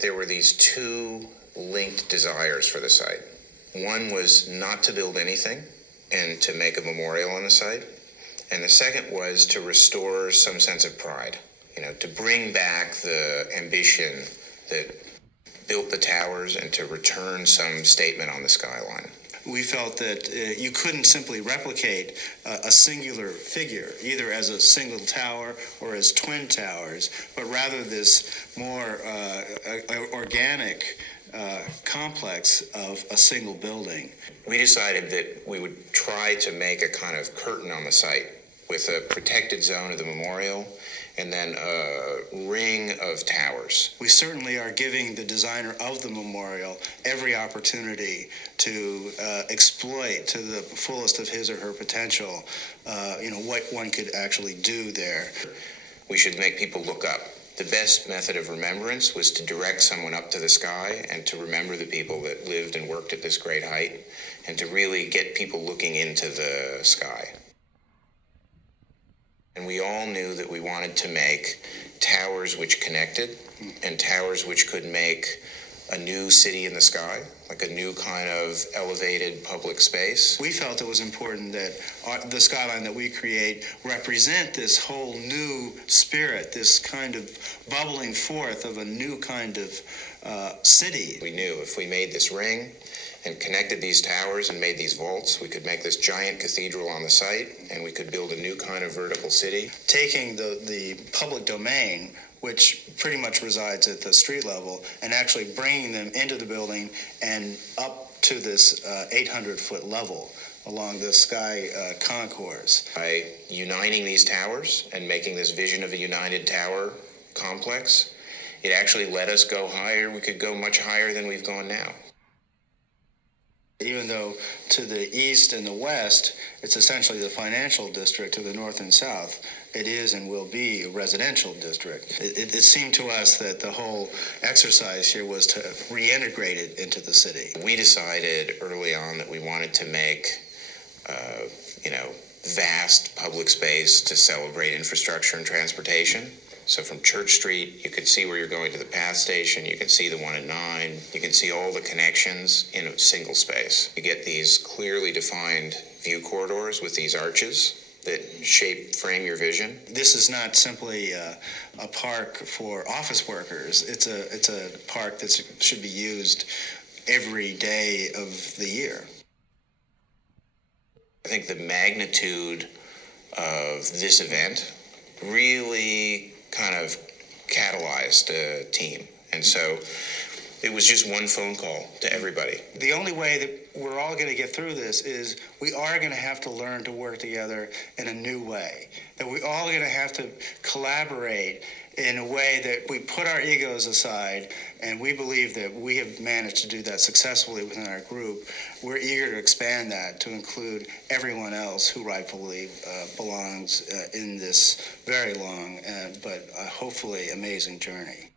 There were these two linked desires for the site. One was not to build anything and to make a memorial on the site. And the second was to restore some sense of pride, to bring back the ambition that built the towers and to return some statement on the skyline. We felt that you couldn't simply replicate a singular figure, either as a single tower or as twin towers, but rather this more organic complex of a single building. We decided that we would try to make a kind of curtain on the site with a protected zone of the memorial and then a ring of towers. We certainly are giving the designer of the memorial every opportunity to exploit to the fullest of his or her potential, what one could actually do there. We should make people look up. The best method of remembrance was to direct someone up to the sky and to remember the people that lived and worked at this great height and to really get people looking into the sky. And we all knew that we wanted to make towers which connected and towers which could make a new city in the sky, like a new kind of elevated public space. We felt it was important that the skyline that we create represent this whole new spirit, this kind of bubbling forth of a new kind of city. We knew if we made this ring and connected these towers and made these vaults, we could make this giant cathedral on the site and we could build a new kind of vertical city. Taking the public domain, which pretty much resides at the street level, and actually bringing them into the building and up to this 800-foot level along the sky concourse. By uniting these towers and making this vision of a united tower complex, it actually let us go higher. We could go much higher than we've gone now. Even though to the east and the west, it's essentially the financial district to the north and south, it is and will be a residential district. It seemed to us that the whole exercise here was to reintegrate it into the city. We decided early on that we wanted to make, vast public space to celebrate infrastructure and transportation. So from Church Street, you could see where you're going to the PATH station. You can see the 1 and 9. You can see all the connections in a single space. You get these clearly defined view corridors with these arches that frame your vision. This is not simply a park for office workers. It's a park that should be used every day of the year. I think the magnitude of this event really kind of catalyzed a team. And so it was just one phone call to everybody. The only way that we're all going to get through this is we are going to have to learn to work together in a new way. That we all going to have to collaborate in a way that we put our egos aside, and we believe that we have managed to do that successfully within our group. We're eager to expand that to include everyone else who rightfully belongs in this very long but hopefully amazing journey.